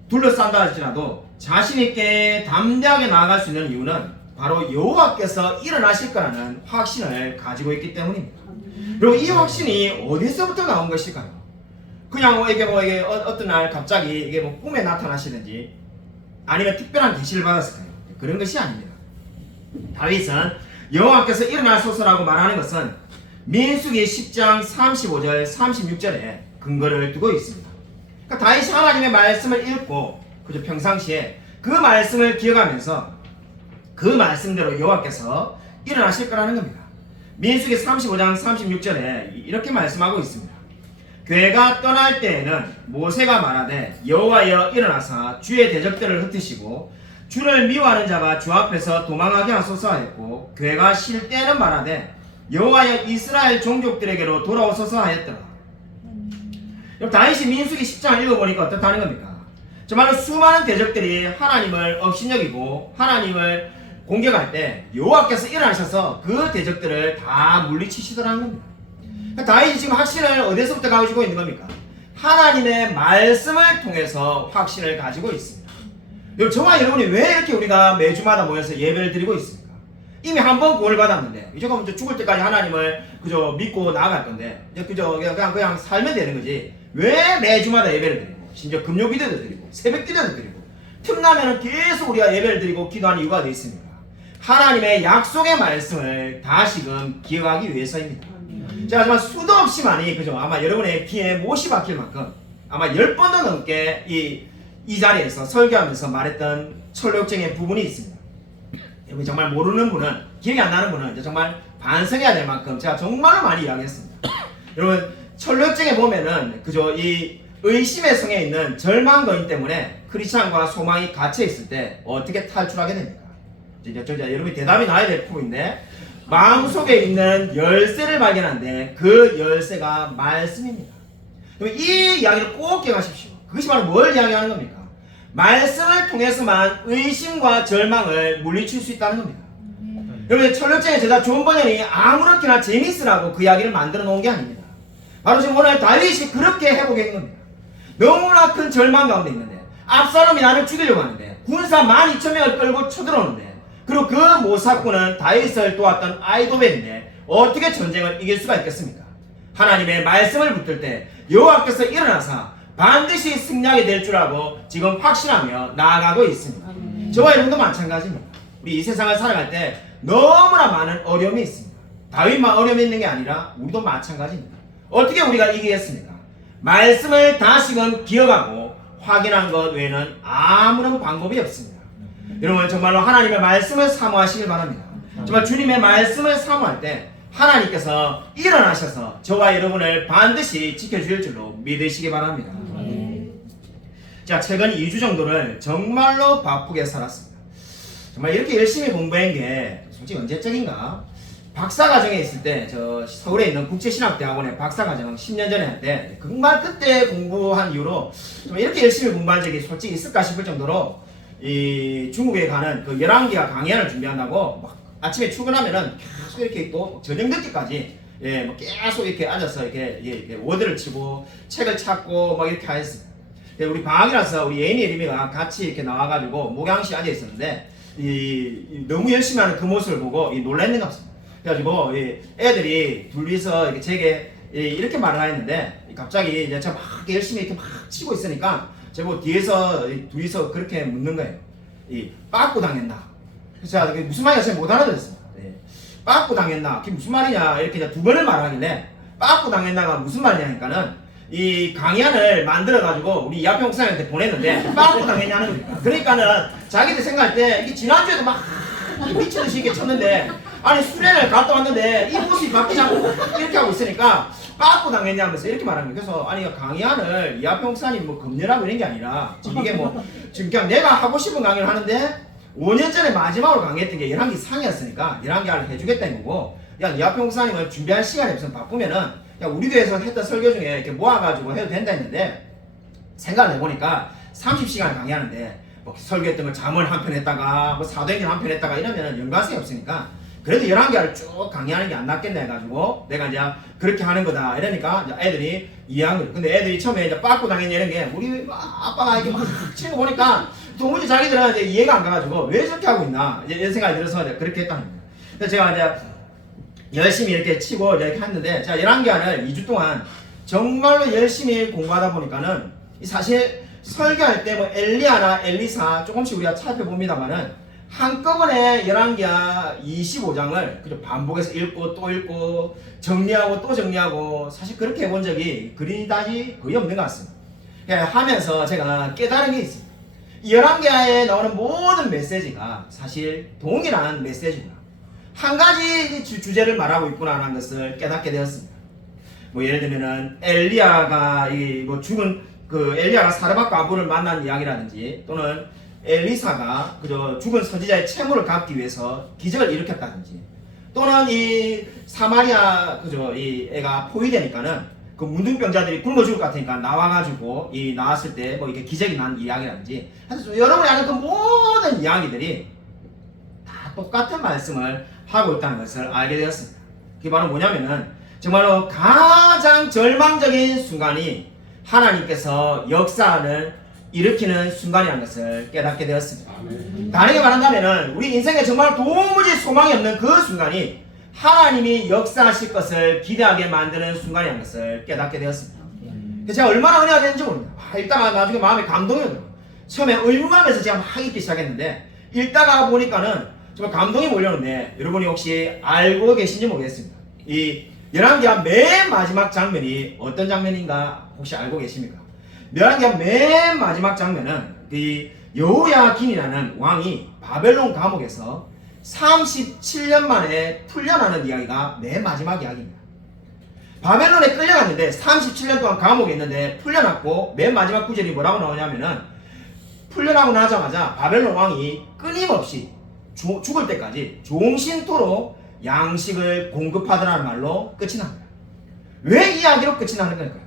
둘러싼다 할지라도 자신있게 담대하게 나아갈 수 있는 이유는 바로 여호와께서 일어나실 거라는 확신을 가지고 있기 때문입니다. 그리고 이 확신이 어디서부터 나온 것일까요? 그냥 이게 어떤 날 갑자기 이게 꿈에 나타나시든지 아니면 특별한 계시를 받았을까요? 그런 것이 아닙니다. 다윗은 여호와께서 일어나소서라고 말하는 것은 민수기 10장 35절 36절에 근거를 두고 있습니다. 그러니까 다윗이 하나님의 말씀을 읽고 그저 평상시에 그 말씀을 기억하면서 그 말씀대로 여호와께서 일어나실 거라는 겁니다. 민수기 35장 36절에 이렇게 말씀하고 있습니다. 교회가 떠날 때에는 모세가 말하되 여호와여 일어나사 주의 대적들을 흩으시고 주를 미워하는 자가 주 앞에서 도망하게 하소서 하였고 교회가 쉴 때에는 말하되 여호와여 이스라엘 종족들에게로 돌아오소서 하였더라. 그럼 다윗이 민수기 10장을 읽어보니까 어떻다는 겁니까? 정말로 수많은 대적들이 하나님을 업신여기고 하나님을 공격할 때 여호와께서 일어나셔서 그 대적들을 다 물리치시더라는 겁니다. 다윗이 지금 확신을 어디서부터 가지고 있는 겁니까? 하나님의 말씀을 통해서 확신을 가지고 있습니다. 저와 여러분이 왜 이렇게 우리가 매주마다 모여서 예배를 드리고 있습니까? 이미 한 번 구원을 받았는데 이제 그럼 죽을 때까지 하나님을 그저 믿고 나아갈 건데 그저 그냥 살면 되는 거지. 왜 매주마다 예배를 드리고 심지어 금요 기도도 드리고 새벽 기도도 드리고 틈나면은 계속 우리가 예배를 드리고 기도하는 이유가 어디 있습니까? 하나님의 약속의 말씀을 다시금 기억하기 위해서입니다. 제가 정말 수도 없이 많이 그죠? 아마 여러분의 귀에 못이 박힐 만큼 아마 10번도 넘게 이 자리에서 설교하면서 말했던 철로역정의 부분이 있습니다. 여러분 정말 모르는 분은, 기억이 안 나는 분은 이제 정말 반성해야 될 만큼 제가 정말로 많이 이야기했습니다. 여러분 철로역정에 보면은 그저 이 의심의 성에 있는 절망거인 때문에 크리스찬과 소망이 갇혀 있을 때 어떻게 탈출하게 됩니까? 이제 여러분이 대답이 나와야 될 부분인데 마음속에 있는 열쇠를 발견한데 그 열쇠가 말씀입니다. 이 이야기를 꼭 기억하십시오. 그것이 바로 뭘 이야기하는 겁니까? 말씀을 통해서만 의심과 절망을 물리칠 수 있다는 겁니다. 여러분 철로역정의 제자 존 번연이 아무렇게나 재밌으라고 그 이야기를 만들어 놓은 게 아닙니다. 바로 지금 오늘 다윗이 그렇게 해보게 된 겁니다. 너무나 큰 절망 가운데 있는데 압살롬이 나를 죽이려고 하는데 군사 12,000명을 끌고 쳐들어오는데 그리고 그 모사꾼은 다윗을 도왔던 아이도벨인데 어떻게 전쟁을 이길 수가 있겠습니까? 하나님의 말씀을 붙들 때 여호와께서 일어나사 반드시 승리하게 될 줄 알고 지금 확신하며 나아가고 있습니다. 저와 여러분도 마찬가지입니다. 우리 이 세상을 살아갈 때 너무나 많은 어려움이 있습니다. 다윗만 어려움이 있는 게 아니라 우리도 마찬가지입니다. 어떻게 우리가 이기겠습니까? 말씀을 다시금 기억하고 확인한 것 외에는 아무런 방법이 없습니다. 여러분 정말로 하나님의 말씀을 사모하시길 바랍니다. 정말 주님의 말씀을 사모할 때 하나님께서 일어나셔서 저와 여러분을 반드시 지켜주실 줄로 믿으시기 바랍니다. 자, 최근 2주 정도를 정말로 바쁘게 살았습니다. 정말 이렇게 열심히 공부한 게 솔직히 언제적인가? 박사과정에 있을 때 저 서울에 있는 국제신학대학원에 박사과정 10년 전에 할 때 정말 그때 공부한 이후로 정말 이렇게 열심히 공부한 적이 솔직히 있을까 싶을 정도로 이 중국에 가는 그 11개가 강연을 준비한다고 막 아침에 출근하면은 계속 이렇게 있고 저녁 늦게까지 뭐 계속 이렇게 앉아서 이렇게 워드를 치고 책을 찾고 막 이렇게 하였습니다. 우리 방학이라서 우리 예인이 이름이가 같이 이렇게 나와가지고 목양시 앉아 있었는데 너무 열심히 하는 그 모습을 보고 놀랐는 것 같습니다. 그래가지고 애들이 둘이서 이렇게 제게 이렇게 말을 하였는데 갑자기 이제 제가 막 열심히 이렇게 막 치고 있으니까 제가 뒤에서 둘이서 그렇게 묻는 거예요. 빠꾸 당했나? 그래서 제가 무슨 말인지 잘 못 알아들었습니다. 빠꾸 당했나? 그게 무슨 말이냐? 이렇게 두 번을 말하길래 빠꾸 당했나가 무슨 말이냐니까는 이 강연을 만들어가지고 우리 이하평 목사님한테 보냈는데 빠꾸 당했냐는 겁니다. 그러니까는 자기들 생각할 때 이게 지난주에도 막 미치듯이 이렇게 쳤는데 아니 수련을 갔다 왔는데 이 모습이 바뀌지 않고 이렇게 하고 있으니까 빠꾸 당했냐면서 이렇게 말하는 거예요. 그래서 아니 강의안을 이하평 목사님 뭐 검열하고 이런 게 아니라 지금 이게 뭐 지금 그냥 내가 하고 싶은 강의를 하는데 5년 전에 마지막으로 강의했던 게 11개 상이었으니까 11개를 해주겠다는 거고 그냥 이하평 목사님은 준비할 시간이 없으면 바쁘면은 그냥 우리 교회에서 했던 설교 중에 이렇게 모아가지고 해도 된다 했는데 생각을 해보니까 30시간 강의하는데 뭐 설교했던 걸 잠을 한 편 했다가 뭐 사도행전 한 편 했다가 이러면은 연관성이 없으니까 그래도 11개를 쭉 강의하는 게 안 낫겠네 해가지고 내가 이제 그렇게 하는 거다 이러니까 이제 애들이 이해한 거예요. 근데 애들이 처음에 이제 빠꾸 당했냐 이런 게 우리 아빠가 이렇게 막 치는 거 보니까 도무지 자기들은 이제 이해가 안 가가지고 왜 저렇게 하고 있나 이런 생각이 들어서 이제 그렇게 했다는 거예요. 그래서 제가 이제 열심히 이렇게 치고 이렇게 했는데 제가 11개월을 2주 동안 정말로 열심히 공부하다 보니까는 사실 설교할 때 뭐 엘리야나 엘리사 조금씩 우리가 살펴봅니다만은 한꺼번에 11개와 25장을 그저 반복해서 읽고 또 읽고 정리하고 또 정리하고 사실 그렇게 해본 적이 그리다지 거의 없는 것 같습니다. 하면서 제가 깨달은 게 있습니다. 11개에 나오는 모든 메시지가 사실 동일한 메시지구나. 한 가지 주제를 말하고 있구나 하는 것을 깨닫게 되었습니다. 뭐 예를 들면은 엘리야가 이 뭐 죽은 그 엘리야가 사르밧과 아불을 만난 이야기라든지 또는 엘리사가 그저 죽은 선지자의 채무를 갚기 위해서 기적을 일으켰다든지 또는 이 사마리아 그저 이 애가 포위되니까는 그 문둥병자들이 굶어 죽을 것 같으니까 나와가지고 이 나왔을 때 뭐 이렇게 기적이 난 이야기라든지 하여튼 여러분이 아는 그 모든 이야기들이 다 똑같은 말씀을 하고 있다는 것을 알게 되었습니다. 그게 바로 뭐냐면은 정말로 가장 절망적인 순간이 하나님께서 역사를 일으키는 순간이라는 것을 깨닫게 되었습니다. 다르게 말한다면은 우리 인생에 정말 도무지 소망이 없는 그 순간이 하나님이 역사하실 것을 기대하게 만드는 순간이라는 것을 깨닫게 되었습니다. 제가 얼마나 은혜가 되는지 모릅니다. 읽다가 나중에 마음에 감동이 오더라고요. 처음에 의무감에서 제가 막 읽기 시작했는데 읽다가 보니까는 정말 감동이 몰려오는데 여러분이 혹시 알고 계신지 모르겠습니다. 이 열왕기하 맨 마지막 장면이 어떤 장면인가 혹시 알고 계십니까? 열왕기하 맨 마지막 장면은 이 여호야긴이라는 왕이 바벨론 감옥에서 37년 만에 풀려나는 이야기가 맨 마지막 이야기입니다. 바벨론에 끌려갔는데 37년 동안 감옥에 있는데 풀려났고 맨 마지막 구절이 뭐라고 나오냐면은 풀려나고 나자마자 바벨론 왕이 끊임없이 죽을 때까지 종신토록 양식을 공급하더라는 말로 끝이 납니다. 왜 이 이야기로 끝이 나는 걸까요?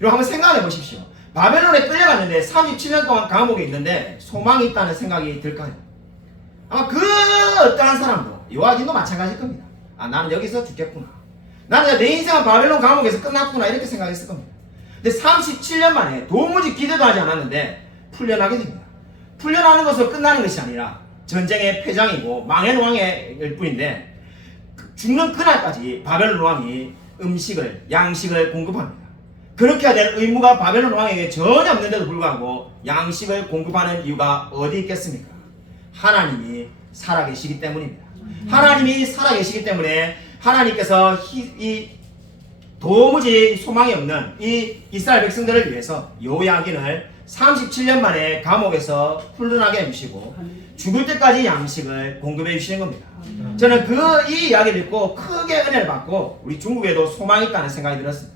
여러분 한번 생각해 보십시오. 바벨론에 끌려갔는데 37년 동안 감옥에 있는데 소망이 있다는 생각이 들까요? 아마 그 어떠한 사람도 요아긴도 마찬가지일 겁니다. 아 나는 여기서 죽겠구나. 나는 내 인생은 바벨론 감옥에서 끝났구나 이렇게 생각했을 겁니다. 근데 37년 만에 도무지 기대도 하지 않았는데 풀려나게 됩니다. 풀려나는 것으로 끝나는 것이 아니라 전쟁의 패장이고 망한 왕일 뿐인데 죽는 그날까지 바벨론 왕이 음식을 양식을 공급합니다. 그렇게 해야 될 의무가 바벨론 왕에게 전혀 없는데도 불구하고 양식을 공급하는 이유가 어디 있겠습니까? 하나님이 살아계시기 때문입니다. 하나님이 살아계시기 때문에 하나님께서 이 도무지 소망이 없는 이 이스라엘 백성들을 위해서 여호야긴을 37년 만에 감옥에서 풀려나게 해주시고 죽을 때까지 양식을 공급해 주시는 겁니다. 저는 이 이야기를 듣고 크게 은혜를 받고 우리 중국에도 소망이 있다는 생각이 들었습니다.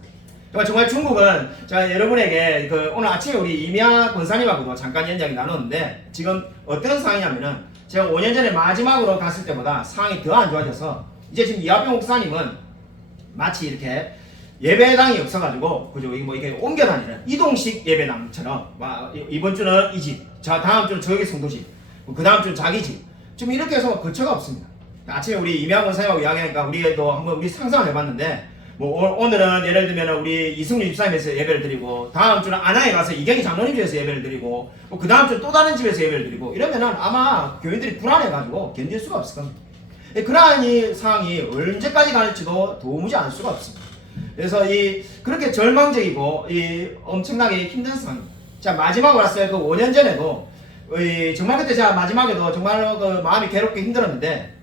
정말 중국은 제가 여러분에게 오늘 아침에 우리 이미아 권사님하고도 잠깐 이야기 나눴는데 지금 어떤 상황이냐면은 제가 5년 전에 마지막으로 갔을 때보다 상황이 더 안 좋아져서 이제 지금 이하병 목사님은 마치 이렇게 예배당이 없어가지고 그죠 뭐 이렇게 옮겨 다니는 이동식 예배당처럼 이번 주는 이 집, 자 다음 주는 저기 성도집, 그 다음 주는 자기 집, 좀 이렇게 해서 거처가 없습니다. 아침에 우리 이미아 권사님하고 이야기하니까 우리도 한번 우리 상상을 해봤는데 뭐 오늘은 예를 들면 우리 이승류 집사님에서 예배를 드리고 다음 주는 안양에 가서 이경희 장로님 집에서 예배를 드리고 뭐 그 다음 주는 또 다른 집에서 예배를 드리고 이러면은 아마 교인들이 불안해가지고 견딜 수가 없을 겁니다. 그러한 이 상황이 언제까지 갈지도 도무지 알 수가 없습니다. 그래서 그렇게 절망적이고 엄청나게 힘든 상황입니다. 자 마지막으로 왔어요. 그 5년 전에도 정말 그때 제가 마지막에도 정말로 그 마음이 괴롭게 힘들었는데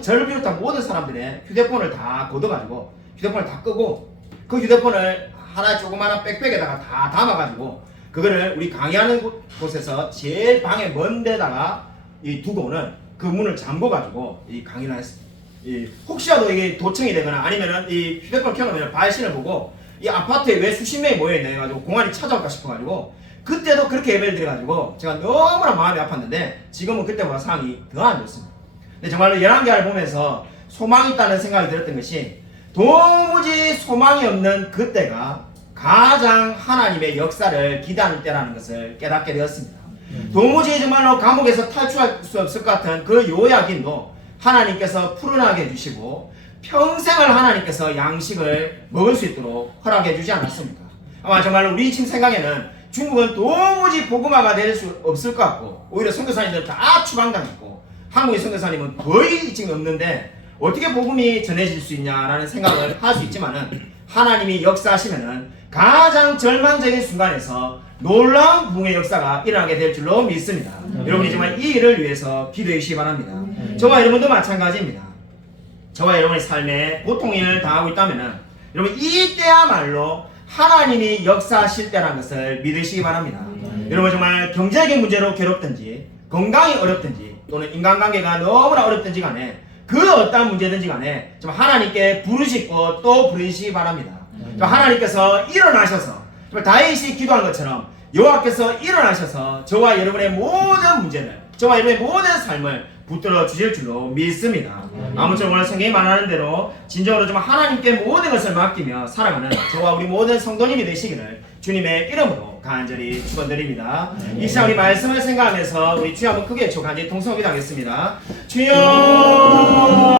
저를 비롯한 모든 사람들의 휴대폰을 다 걷어가지고 휴대폰을 다 끄고 그 휴대폰을 하나 조그마한 백팩에다가 다 담아가지고 그거를 우리 강의하는 곳에서 제일 방에 먼 데다가 두고는 그 문을 잠궈가지고 강의를 했습니다. 혹시라도 이게 도청이 되거나 아니면은 이 휴대폰 켜놓으면 발신을 보고 이 아파트에 왜 수십 명이 모여있네 해가지고 공안이 찾아올까 싶어가지고 그때도 그렇게 예배를 드려가지고 제가 너무나 마음이 아팠는데 지금은 그때보다 상황이 더 안 좋습니다. 근데 정말로 열왕기하를 보면서 소망이 있다는 생각이 들었던 것이 도무지 소망이 없는 그때가 가장 하나님의 역사를 기대하는 때라는 것을 깨닫게 되었습니다. 도무지 정말로 감옥에서 탈출할 수 없을 것 같은 그 여호야긴도 하나님께서 풀어나게 해주시고 평생을 하나님께서 양식을 먹을 수 있도록 허락해 주지 않았습니까? 아마 정말로 우리 지금 생각에는 중국은 도무지 복음화가 될 수 없을 것 같고 오히려 선교사님들 다 추방당했고 한국의 선교사님은 거의 지금 없는데 어떻게 복음이 전해질 수 있냐라는 생각을 할 수 있지만은 하나님이 역사하시면은 가장 절망적인 순간에서 놀라운 부흥의 역사가 일어나게 될 줄로 믿습니다. 여러분이 정말 이 일을 위해서 기도해 주시기 바랍니다. 저와 여러분도 마찬가지입니다. 저와 여러분의 삶에 고통을 당하고 있다면은 여러분 이때야말로 하나님이 역사하실 때라는 것을 믿으시기 바랍니다. 여러분 정말 경제적인 문제로 괴롭든지 건강이 어렵든지 또는 인간관계가 너무나 어렵든지 간에 그 어떠한 문제든지 간에 좀 하나님께 부르시고 또 부르시기 바랍니다. 또 하나님께서 일어나셔서 다윗이 기도한 것처럼 여호와께서 일어나셔서 저와 여러분의 모든 문제를, 저와 여러분의 모든 삶을 붙들어 주실 줄로 믿습니다. 아무쪼록 오늘 성경이 말하는 대로 진정으로 좀 하나님께 모든 것을 맡기며 살아가는 저와 우리 모든 성도님이 되시기를 주님의 이름으로 간절히 축원드립니다. 이 시간 우리 말씀을 생각하면서 우리 주여 한번 크게 간절히 동성기도 하겠습니다. 주여